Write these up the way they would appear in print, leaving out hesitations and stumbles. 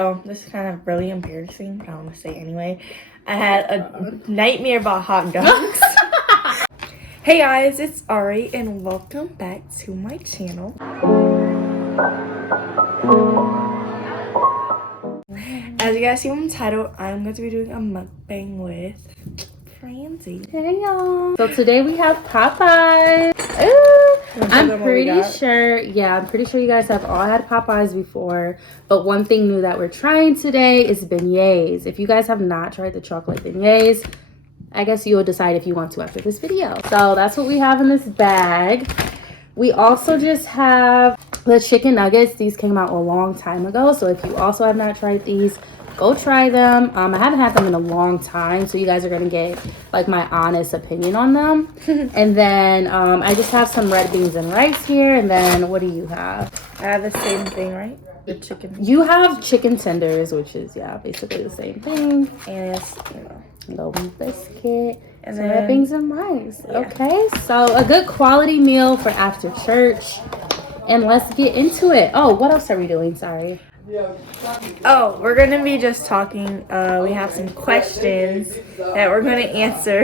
So this is kind of really embarrassing, but I'm gonna say anyway. I had a nightmare about hot dogs. Hey guys, it's Ari and welcome back to my channel. As you guys see from the title, I'm going to be doing a mukbang with Francie. Hey y'all. So today we have Popeyes. Ooh, I'm pretty sure you guys have all had Popeyes before, but one thing new that we're trying today is beignets. If you guys have not tried the chocolate beignets, I guess you'll decide if you want to after this video. So that's what we have in this bag. We also just have the chicken nuggets. These came out a long time ago, so if you also have not tried these, go try them. I haven't had them in a long time, so you guys are gonna get like my honest opinion on them. And then I just have some red beans and rice here. And then what do you have? I have the same thing, right? The chicken. You have chicken tenders, which is basically the same thing. And it's, little biscuit and some then red beans and rice. Yeah. Okay, so a good quality meal for after church. And let's get into it. Oh, what else are we doing? Sorry. Oh, we're gonna be just talking. We have some questions that we're gonna answer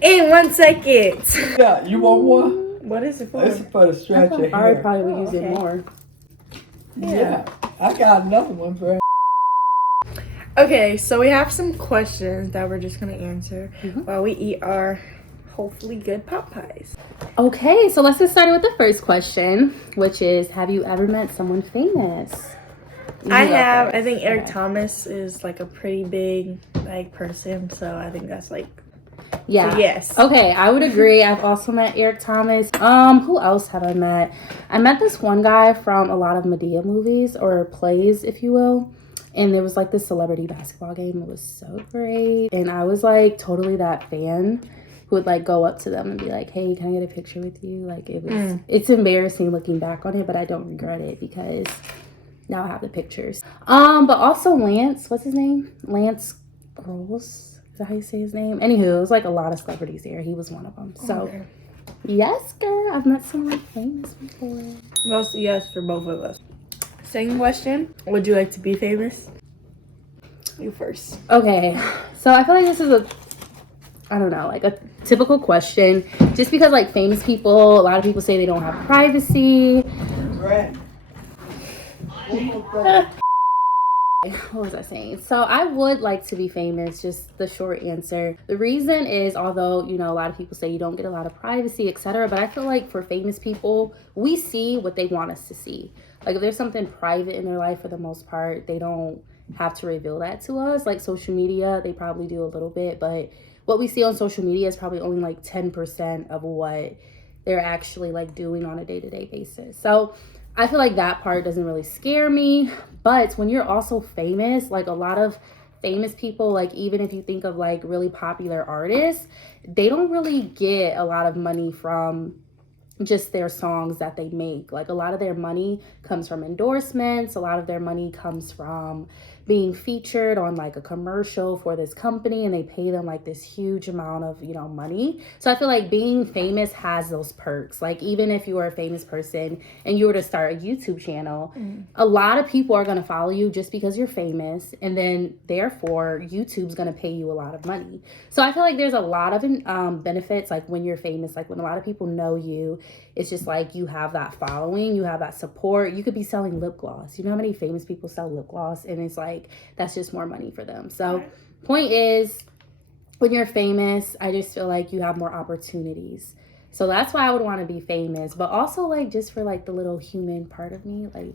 in 1 second. Yeah, you want one? What is it for? It's for the stretch your hair. Ari probably would use it more. Yeah, I got another one for her. Okay, so we have some questions that we're just gonna answer while we eat our hopefully good Popeyes. Okay, so let's get started with the first question, which is, have you ever met someone famous? I have. First. I think Eric Thomas is like a pretty big person, so I think that's like yeah. So yes. Okay, I would agree. I've also met Eric Thomas. Who else have I met? I met this one guy from a lot of Medea movies or plays, if you will. And there was like this celebrity basketball game. It was so great. And I was like totally that fan who would like go up to them and be like, hey, can I get a picture with you? Like it was, it's embarrassing looking back on it, but I don't regret it because now I have the pictures. But also Lance, what's his name? Lance Gross. Is that how you say his name? Anywho, it was like a lot of celebrities there. He was one of them. So yes, girl, I've met someone famous before. Most yes for both of us. Second question, would you like to be famous? You first. Okay, so I feel like this is a typical question. Just because like famous people, a lot of people say they don't have privacy. Bran. What was I saying? So I would like to be famous, just the short answer. The reason is, although, a lot of people say you don't get a lot of privacy, etc. But I feel like for famous people, we see what they want us to see. Like if there's something private in their life, for the most part, they don't have to reveal that to us. Like social media, they probably do a little bit, but what we see on social media is probably only like 10% of what they're actually like doing on a day-to-day basis. So I feel like that part doesn't really scare me. But when you're also famous, like a lot of famous people, like even if you think of like really popular artists, they don't really get a lot of money from just their songs that they make. Like a lot of their money comes from endorsements. A lot of their money comes from being featured on like a commercial for this company, and they pay them like this huge amount of money. So I feel like being famous has those perks. Like even if you are a famous person and you were to start a YouTube channel, a lot of people are going to follow you just because you're famous, and then therefore YouTube's going to pay you a lot of money. So I feel like there's a lot of benefits, like when you're famous, like when a lot of people know you, it's just like you have that following, you have that support. You could be selling lip gloss. You know how many famous people sell lip gloss, and it's like that's just more money for them. So point is, when you're famous, I just feel like you have more opportunities. So that's why I would want to be famous, but also like just for like the little human part of me, like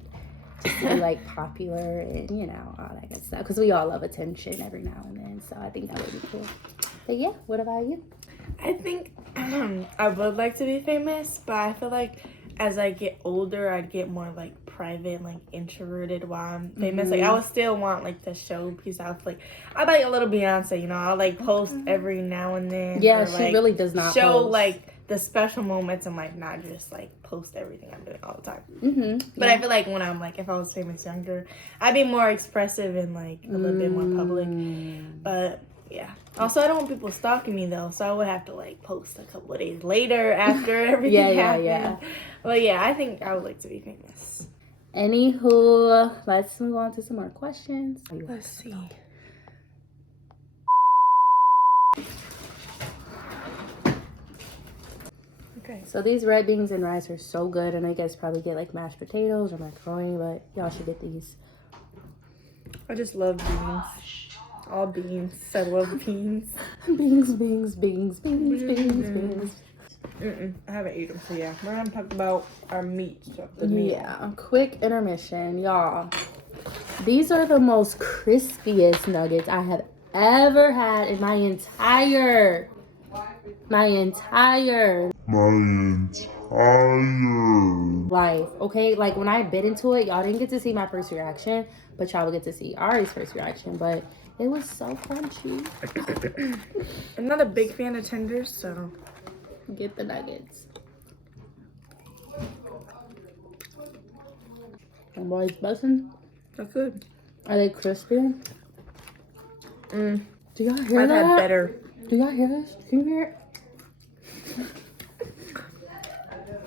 just to be like popular and all that good stuff, because we all love attention every now and then. So I think that would be cool. But yeah, what about you? I think I would like to be famous, but I feel like as I get older, I'd get more like private, like introverted while I'm famous. Like I would still want like the showpiece. I was like, I'd like a little Beyonce, I'll like post every now and then. Yeah, or, she like, really does not show post. like the special moments and like not just like post everything I'm doing all the time. But I feel like when I'm like, if I was famous younger, I'd be more expressive and like a little bit more public. But yeah. Also, I don't want people stalking me though, so I would have to like post a couple of days later after everything happened. But yeah, I think I would like to be famous. Anywho, let's move on to some more questions. Let's see. Okay. So these red beans and rice are so good, and I guess probably get like mashed potatoes or macaroni, but y'all should get these. I just love beans. All beans. I love beans. Beans, beans, beans, beans, beans, beans. I haven't eaten them, so yeah. We're gonna talk about our meat stuff. The meat. Yeah, quick intermission, y'all. These are the most crispiest nuggets I have ever had in my entire life. Okay, like when I bit into it, y'all didn't get to see my first reaction, but y'all will get to see Ari's first reaction. But it was so crunchy. I'm not a big fan of tenders, so Get the nuggets. And boys buzzing. that's good. Are they crispy? Do y'all hear I've that? had better. Do y'all hear this? Can you hear it?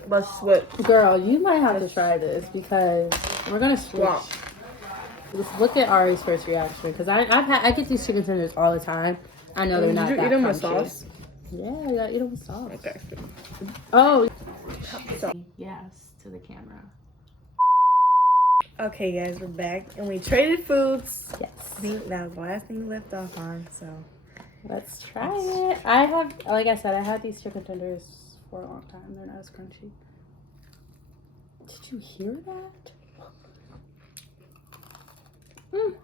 Let's switch. Girl, you might have to try this because we're gonna switch. Wow. Let's look at Ari's first reaction because I get these chicken tenders all the time. I know they're not Did you that eat them with crunchy. sauce? Yeah, you gotta eat them with sauce. Okay. Oh. So, Yes, to the camera. okay, guys, we're back and we traded foods. Yes. I think that was the last thing we left off on. So Let's try it. I have, like I said, I had these chicken tenders for a long time. They're not as crunchy. Did you hear that?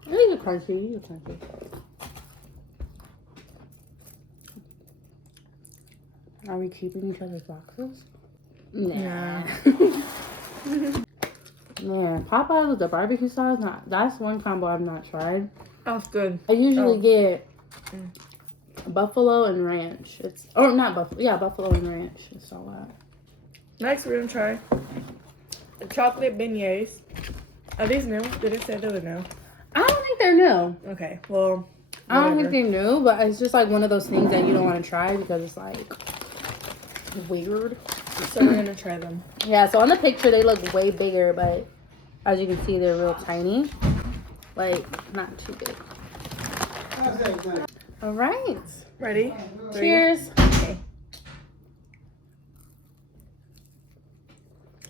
These are crunchy. These are crunchy. Are we keeping each other's boxes? Nah. Man, Popeyes with the barbecue sauce, that's one combo I've not tried. that's good. I usually get buffalo and ranch. Buffalo and ranch. It's all that. Next, we're gonna try the chocolate beignets. Are these new? Did it say they were new? I don't think they're new. Okay, well, I don't think whatever. they're new, but it's just like one of those things that you don't want to try because it's like weird. So we're gonna try them. Yeah, so on the picture they look way bigger, but as you can see they're real tiny. Like, not too big. All right. Ready? Cheers. Okay.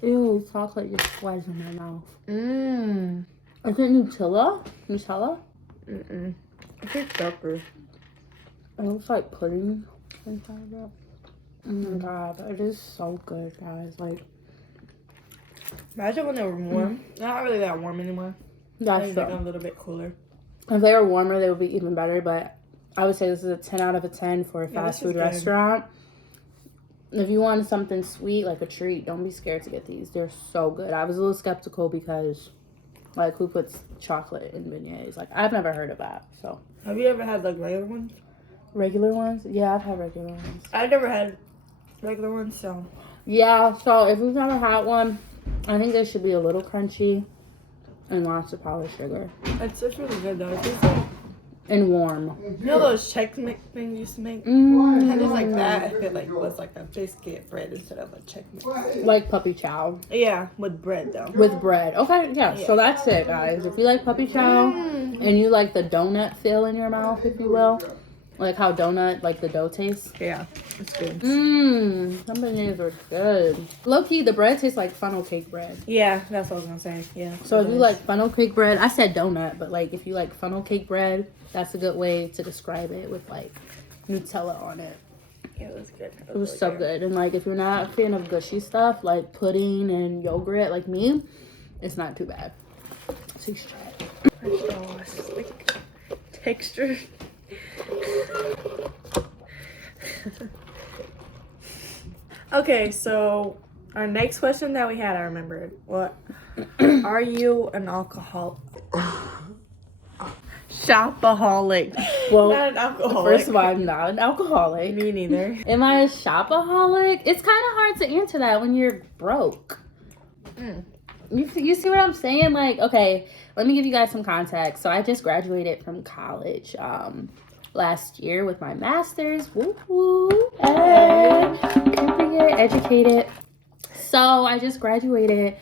Ew, chocolate just flies in my mouth. Mmm. Is it Nutella? Nutella? Mm-mm. I think darker. It looks like pudding inside of it. Oh my god, it is so good, guys. Like, Imagine when they were warm. They're not really that warm anymore. that's Maybe like a true. little bit cooler. If they were warmer, they would be even better, but I would say this is a 10 out of a 10 for a Yeah, fast this is food good. restaurant. If you want something sweet, like a treat, don't be scared to get these. They're so good. I was a little skeptical because, like, who puts chocolate in beignets? Like, I've never heard of that, so. Have you ever had like regular ones? Regular ones? Yeah, I've had regular ones. I've never had regular ones, so. Yeah, so if you've never had one, I think they should be a little crunchy and lots of powdered sugar. It's really good though. It tastes like, And warm. you know those Chex Mix things you used to make? Mm, Kind of like that. If it like was like a biscuit bread instead of a Chex Mix. like puppy chow. Yeah, with bread though. With bread. Okay, yeah, so that's it, guys. If you like puppy chow and you like the donut feel in your mouth, if you will, like how donut, like the dough tastes. Yeah, it's good. Some beignets are good. Low key, the bread tastes like funnel cake bread. Yeah, that's what I was gonna say. Yeah. So if you like funnel cake bread, I said donut, but like if you like funnel cake bread, that's a good way to describe it with like Nutella on it. Yeah, it was good. It was so good. And like if you're not a fan of gushy stuff like pudding and yogurt like me, it's not too bad. So you should try it. Oh, thick texture. Okay, so our next question that we had, I remembered. What? Are you an alcohol? Shopaholic. Well, Not an alcoholic. first of all, I'm not an alcoholic. Me neither. Am I a shopaholic? It's kind of hard to answer that when you're broke. You see what I'm saying? Like, okay, let me give you guys some context. So I just graduated from college last year with my master's. Woo woo. Hey, educated. So I just graduated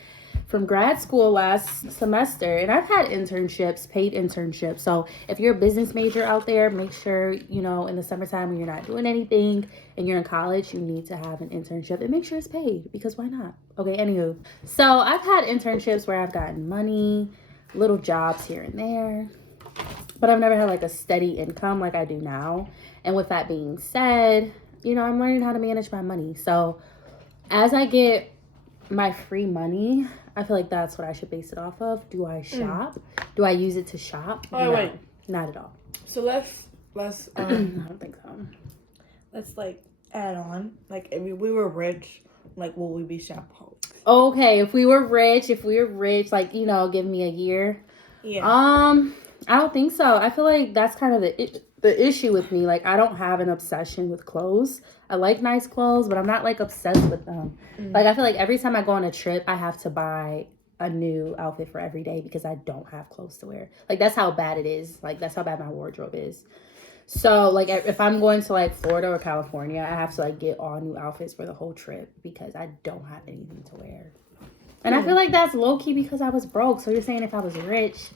from grad school last semester, and I've had internships, paid internships. So if you're a business major out there, make sure, you know, in the summertime when you're not doing anything and you're in college, you need to have an internship and make sure it's paid, because why not? Okay, anywho. So I've had internships where I've gotten money, little jobs here and there, but I've never had like a steady income like I do now. And with that being said, you know, I'm learning how to manage my money. So as I get my free money, I feel like that's what I should base it off of. Do I shop? Do I use it to shop? Oh, no, wait. not at all. So let's I don't think so. let's like add on. Like, if we were rich, like, will we be shopaholics? Okay, if we were rich, like, you know, give me a year. Yeah. I don't think so. I feel like that's kind of the issue with me. Like, I don't have an obsession with clothes. I like nice clothes, but I'm not like obsessed with them. Like, I feel like every time I go on a trip, I have to buy a new outfit for every day because I don't have clothes to wear. Like, that's how bad it is. Like, that's how bad my wardrobe is. So, like, if I'm going to, like, Florida or California, I have to, like, get all new outfits for the whole trip because I don't have anything to wear. And I feel like that's low-key because I was broke. So you're saying if I was rich,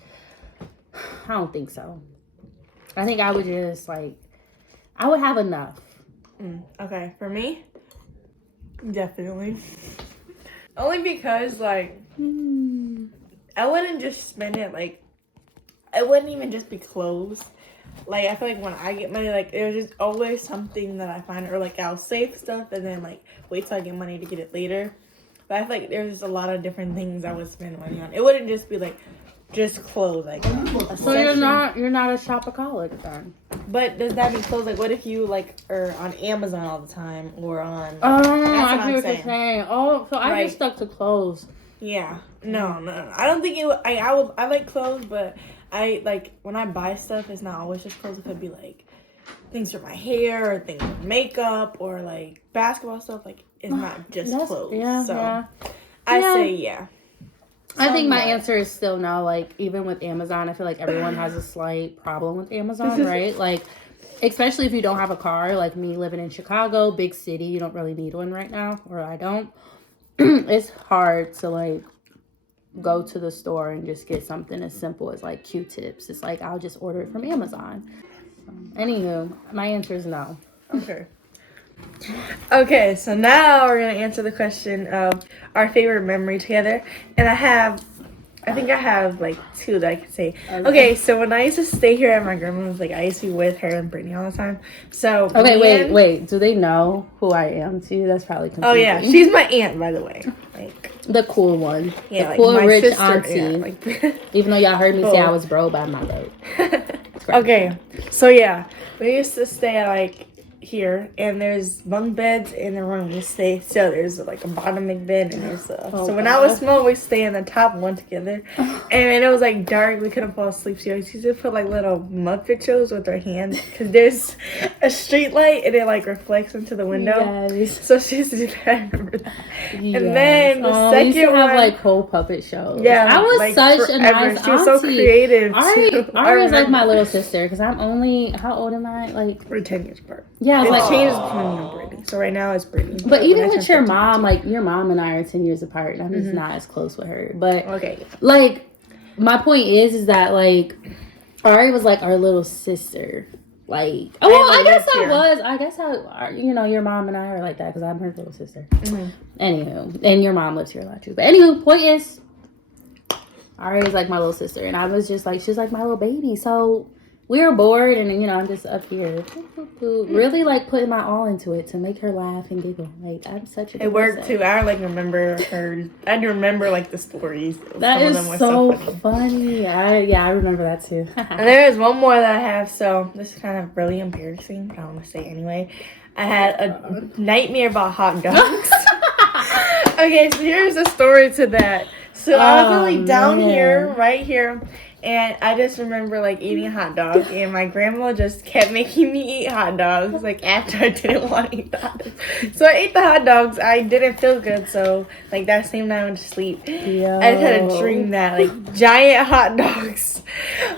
I don't think so. I think I would just, like, I would have enough. Okay, for me, definitely. Only because, like, I wouldn't just spend it, like, it wouldn't even just be clothes. Like, I feel like when I get money, like, there's just always something that I find, or, like, I'll save stuff and then, like, wait till I get money to get it later. But I feel like there's a lot of different things I would spend money on. It wouldn't just be, like, just clothes, like, a So you're not a shopaholic then? But does that mean clothes? Like, what if you, like, are on Amazon all the time or on... Oh, that's I see what you're saying. Oh, so I just stuck to clothes. Yeah. No. I don't think it... I like clothes, but I, like, when I buy stuff, it's not always just clothes. It could be, like, things for my hair or things for makeup or, like, basketball stuff. Like, it's not just clothes. Yeah, so yeah. I say yeah. I think my answer is still no. Like, even with Amazon, I feel like everyone has a slight problem with Amazon, right? Like, especially if you don't have a car, like me living in Chicago, big city, you don't really need one right now, or I don't. It's hard to, like, go to the store and just get something as simple as, like, Q-tips. It's like, I'll just order it from Amazon. So, anywho, my answer is no. Okay, so now we're going to answer the question of our favorite memory together. And I think I have, like, two that I can say. Okay, so when I used to stay here at my grandma's, like, I used to be with her and Brittany all the time. So, okay, wait. Do they know who I am, too? That's probably confusing. Oh, yeah. She's my aunt, by the way. Like, the cool one. Yeah, the like cool, my rich sister, auntie. Yeah, like, even though y'all heard me say I was broke by my date. Okay, so, yeah. We used to stay at, like, here, and there's bunk beds in the room we stay. So there's like a bottom bed, and there's so when I was small, we stay in the top one together, and it was like dark. We couldn't fall asleep. She always used to put like little Muppet shows with her hands because there's a street light and it like reflects into the window. Yes. So she used to do that. I remember that. Yes. And then the second we used to have one, like whole puppet shows. Yeah, I was like such forever. a nice She was so auntie. creative. Ari is like my little sister because I'm only, how old am I? Like, we're 10 years apart. Yeah, it like, changes between you and Brittany. So right now it's Brittany. But even with your mom, like your mom and I are 10 years apart, and I'm just not as close with her. But okay, like my point is that like Ari was like our little sister. Like, I guess you know, your mom and I are like that because I'm her little sister. Anywho, and your mom lives here a lot too. But anywho, point is, Ari is like my little sister, and I was just like, she's like my little baby. So we were bored, and you know, I'm just up here, really like putting my all into it to make her laugh and giggle. Like, I'm such a good It worked person. too. I like remember her. I remember like the stories. That is so funny. I remember that too. And there is one more that I have. So this is kind of really embarrassing, but I want to say anyway. I had a nightmare about hot dogs. Okay, so here's the story to that. So I was really down here, right here. And I just remember, like, eating a hot dog, and my grandma just kept making me eat hot dogs, like, after I didn't want to eat the hot dogs. So I ate the hot dogs. I didn't feel good, so, like, that same night I went to sleep. Yo. I just had a dream that, like, giant hot dogs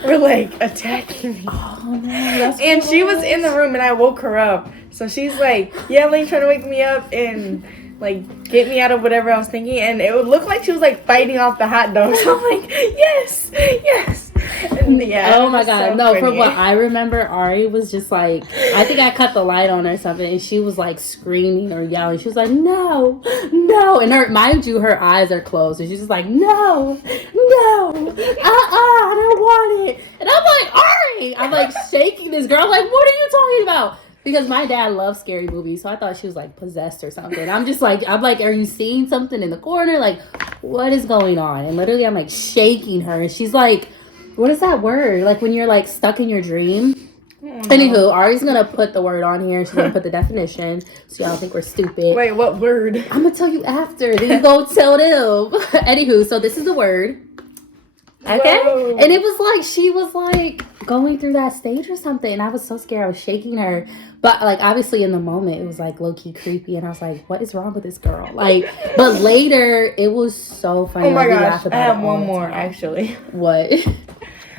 were, like, attacking me. Oh, no, that's And she was in the room, and I woke her up. So she's, like, yelling, trying to wake me up, and... like get me out of whatever I was thinking, and it would look like she was like fighting off the hot dog. So I'm like, yes. And yeah. Oh my god, so no! funny. From what I remember, Ari was just like, I think I cut the light on or something, and she was like screaming or yelling. She was like, no, and mind you, her eyes are closed, and she's just like, no, I don't want it. And I'm like, Ari, I'm like shaking this girl, like, what are you talking about? Because my dad loves scary movies, so I thought she was like possessed or something. I'm like, are you seeing something in the corner? Like, what is going on? And literally, I'm like shaking her, and she's like, what is that word? Like when you're like stuck in your dream. Anywho, Ari's gonna put the word on here. She's gonna put the definition, so y'all think we're stupid. Wait, what word? I'm gonna tell you after. Then you go tell them. Anywho, so this is the word. Okay? Whoa. And it was like, she was like going through that stage or something. And I was so scared. I was shaking her. But like, obviously in the moment, it was like low-key creepy. And I was like, what is wrong with this girl? Like, but later, it was so funny. Oh my gosh, I have one more actually. What?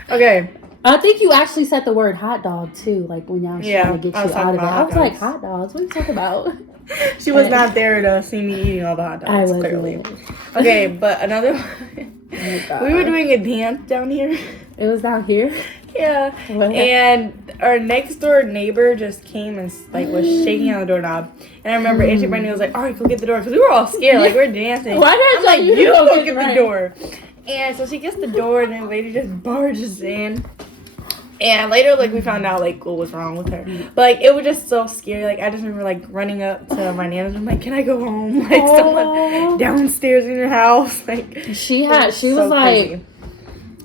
Okay. I think you actually said the word hot dog too. Like when y'all was trying to get you out of it. I was like, hot dogs? What are you talking about? She was not there to see me eating all the hot dogs. I was clearly. Okay, but another one. Oh, we were doing a dance down here. It was down here? Yeah. And our next door neighbor just came and like was shaking on the doorknob. And I remember Auntie Brandy was like, all right, go get the door. Because we were all scared. Like, we're dancing. Why did I'm like, you go get the door. And so she gets the door, and then the lady just barges in. And later, like, we found out, like, what was wrong with her. But, like, it was just so scary. Like, I just remember, like, running up to my nana's room, like, can I go home? Like, someone downstairs in your house. Like, she was like,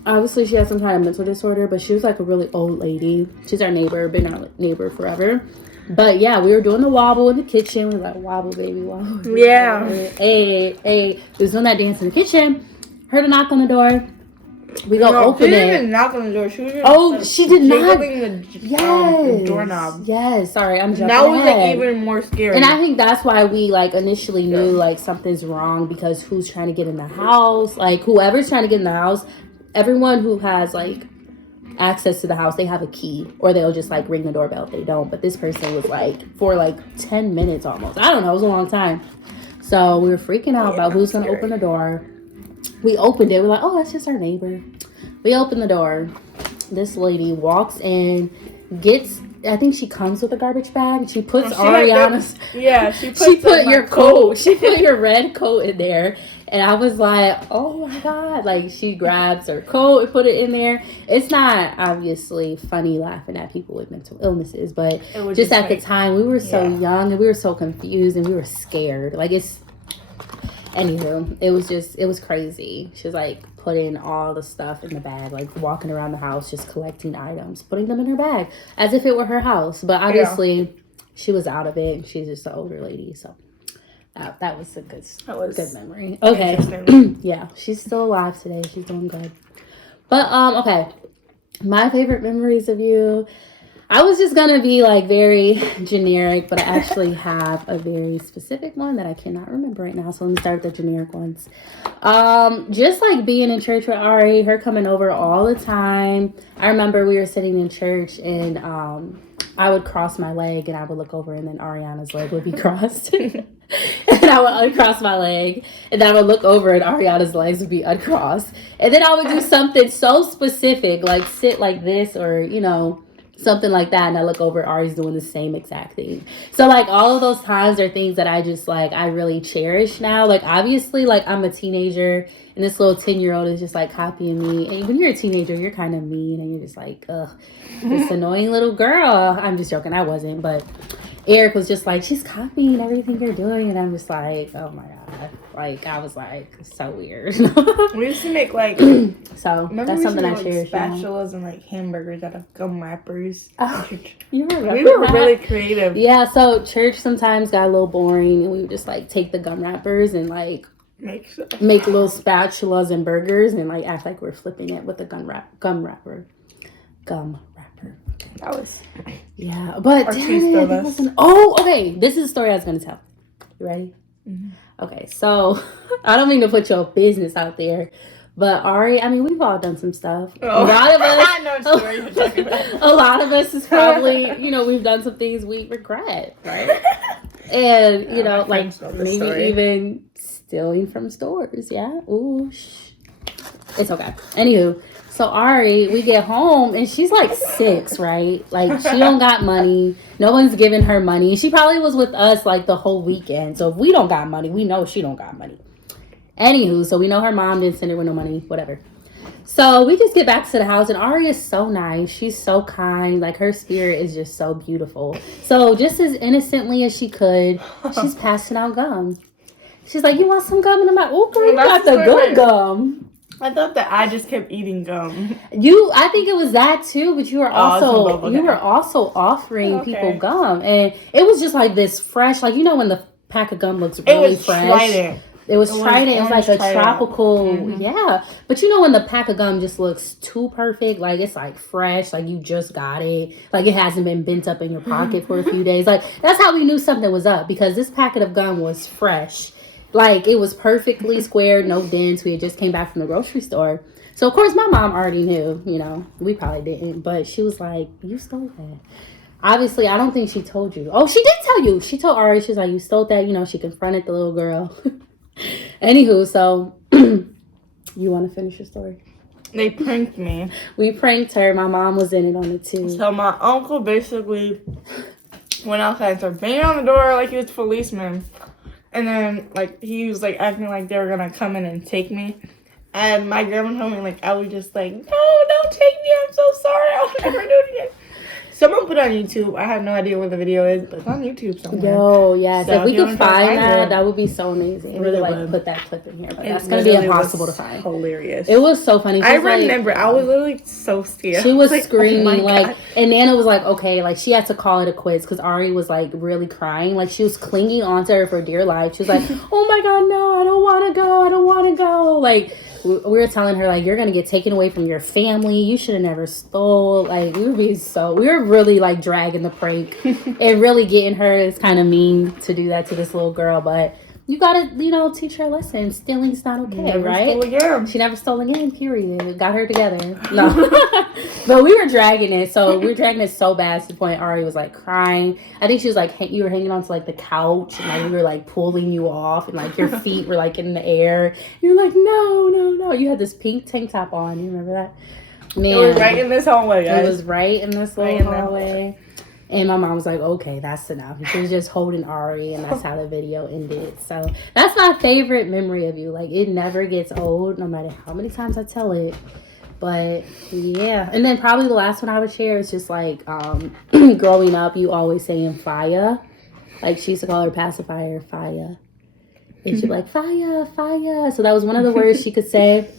obviously she had some kind of mental disorder, but she was, like, a really old lady. She's our neighbor, been our neighbor forever. But, yeah, we were doing the wobble in the kitchen. We were like, wobble, baby, wobble. Yeah. Hey. We was doing that dance in the kitchen. Heard a knock on the door. We go open it. She didn't even knock on the door. She was just, she did not. The doorknob. Yes. Sorry, I'm jumping that was ahead. like even more scary. And I think that's why we like initially knew like something's wrong, because who's trying to get in the house? Like whoever's trying to get in the house, everyone who has like access to the house, they have a key, or they'll just like ring the doorbell if they don't. But this person was like for like 10 minutes almost. I don't know. It was a long time. So we were freaking out about who's going to open the door. We opened it. We're like, oh, that's just our neighbor. We opened the door. This lady walks in, I think she comes with a garbage bag. She puts Ariana's. She put your coat. She put your red coat in there. And I was like, oh my God. Like, she grabs her coat and put it in there. It's not obviously funny laughing at people with mental illnesses, but just at the time, we were so young and we were so confused and we were scared. Like, anywho, it was crazy. She was like putting all the stuff in the bag, like walking around the house, just collecting items, putting them in her bag as if it were her house. But obviously, she was out of it. She's just an older lady, so that was a good memory. Okay, yeah, she's still alive today. She's doing good. But okay, my favorite memories of you. I was just gonna be like very generic, but I actually have a very specific one that I cannot remember right now. So let me start with the generic ones. Just like being in church with Ari, her coming over all the time. I remember we were sitting in church and I would cross my leg and I would look over and then Ariana's leg would be crossed. And I would uncross my leg and then I would look over and Ariana's legs would be uncrossed. And then I would do something so specific, like sit like this or, you know, something like that, and I look over, Ari's doing the same exact thing. So like all of those times are things that I just like I really cherish now. Like obviously like I'm a teenager and this little 10-year-old is just like copying me, and when you're a teenager you're kind of mean and you're just like, ugh, this annoying little girl. I'm just joking, I wasn't, but Eric was just like, she's copying everything you're doing, and I'm just like, oh my God. Like, I was like, so weird. We used to make like, so that's something I cherish. Spatulas and like hamburgers out of gum wrappers. Oh, we were really creative. Yeah, so church sometimes got a little boring, and we would just like take the gum wrappers and like make little spatulas and burgers and like act like we're flipping it with a gum wrapper. That was but okay, this is the story I was gonna tell. You ready? Mm-hmm. Okay, so I don't mean to put your business out there, but Ari, I mean, we've all done some stuff. A lot of us, I know what story you're talking about. A lot of us is probably, you know, we've done some things we regret, right? And, you know, my like, friends know this maybe story. even stealing from stores. Yeah. Ooh, it's okay. Anywho, so Ari, we get home and she's like 6, right? Like, she don't got money. No one's giving her money. She probably was with us like the whole weekend. So if we don't got money, we know she don't got money. Anywho, so we know her mom didn't send her with no money, whatever. So we just get back to the house, and Ari is so nice. She's so kind. Like, her spirit is just so beautiful. So just as innocently as she could, she's passing out gum. She's like, you want some gum? And I'm like, oh, girl, you got the good gum. I thought that I just kept eating gum. I think it was that too, but you were also offering people gum. And it was just like this fresh, like, you know when the pack of gum looks really fresh. Trident. It was Trident. It was like a tropical, Mm-hmm. yeah. But you know when the pack of gum just looks too perfect, like it's like fresh, like you just got it, like it hasn't been bent up in your pocket for a few days. Like that's how we knew something was up, because this packet of gum was fresh, like it was perfectly squared, no dents. We had just came back from the grocery store, so of course my mom already knew. You know, we probably didn't, but she was like, "You stole that." Obviously, I don't think she told you. Oh, she did tell you. She told Ari. She's like, "You stole that." You know, she confronted the little girl. Anywho, so you want to finish your story? They pranked me. We pranked her. My mom was in it on it too. So my uncle basically went outside and started banging on the door like he was a policeman. And then like he was like acting like they were gonna come in and take me. And my grandma told me like I was just like, no, don't take me. I'm so sorry. I'll never do it again. Someone put it on YouTube. I have no idea where the video is, but it's on YouTube somewhere. Yo, yes. So if we could find that, it, that would be so amazing. It Really, really like would. put that clip in here, but It that's gonna be literally impossible to was find. Hilarious. It was so funny. I remember. I was literally so scared. She was like, screaming oh my like, God. and Nana was like, okay, like she had to call it a quits because Ari was like really crying, like she was clinging onto her for dear life. She was like, oh my God, no, I don't want to go, I don't want to go. Like we were telling her like, you're gonna get taken away from your family. You should have never stole. Like we were really like dragging the prank and really getting her. It's kind of mean to do that to this little girl, but you gotta, you know, teach her a lesson. Stealing's not okay, Never right? stole again. She never stole again, period. Got her together. No. But we were dragging it. So we were dragging it so bad to the point Ari was like crying. I think she was like, you were hanging onto like the couch and like we were like pulling you off and like your feet were like in the air. You were like, no, no, no. You had this pink tank top on. You remember that? Man, it was right in this hallway, guys. It was right in this little hallway. And my mom was like, okay, that's enough. She was just holding Ari, and that's how the video ended. So that's my favorite memory of you. Like, it never gets old, no matter how many times I tell it. But, yeah. And then probably the last one I would share is just, like, growing up, you always saying fire. Like, she used to call her pacifier fire. And she'd be like, fire, fire. So that was one of the words she could say.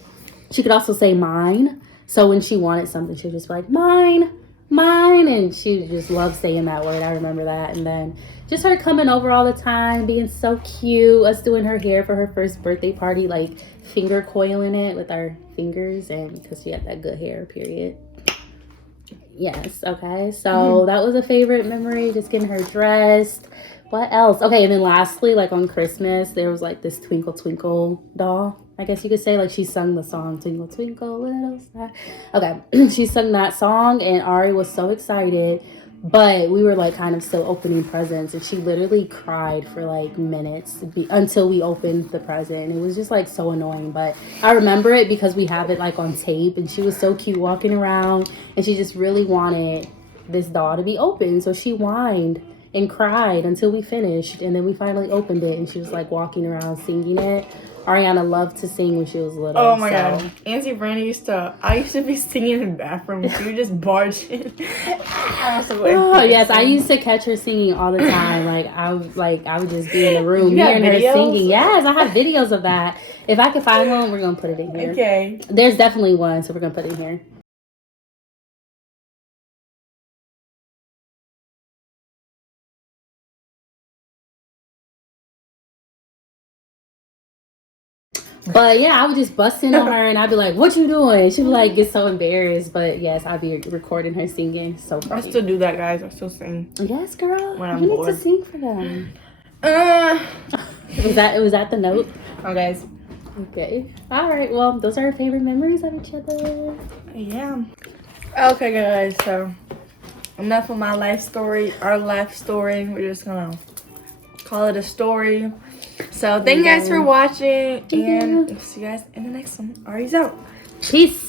She could also say mine. So when she wanted something, she'd just be like, mine. And she just loved saying that word. I remember that. And then just her coming over all the time, being so cute, us doing her hair for her first birthday party, like finger coiling it with our fingers, and because she had that good hair, period. Yes, okay. So that was a favorite memory, just getting her dressed. What else? Okay, and then lastly, like on Christmas, there was like this Twinkle Twinkle doll, I guess you could say. Like she sung the song Twinkle Twinkle Little Star. Okay, she sung that song and Ari was so excited, but we were like kind of still opening presents, and she literally cried for like minutes until we opened the present. It was just like so annoying, but I remember it because we have it like on tape, and she was so cute walking around, and she just really wanted this doll to be open, so she whined and cried until we finished, and then we finally opened it, and she was like walking around singing it. Ariana loved to sing when she was little. Oh my God. Auntie Bran I used to be singing in the bathroom. She would just barge in. Oh yes, I used to catch her singing all the time. I would just be in the room hearing her singing. Yes, I have videos of that. If I can find one, we're gonna put it in here. Okay. There's definitely one, so we're gonna put it in here. But yeah, I would just bust in on her and I'd be like, what you doing? She'd be like, get so embarrassed. But yes, I'd be recording her singing. So funny. I still do that, guys. I still sing. Yes, girl. When I'm you bored. need to sing for them. Was that the note? Oh, guys. Okay. All right. Well, those are our favorite memories of each other. Yeah. Okay, guys. So enough of my life story. Our life story. We're just gonna call it a story. So thank you guys for watching, and see you guys in the next one. Ari's out. Peace.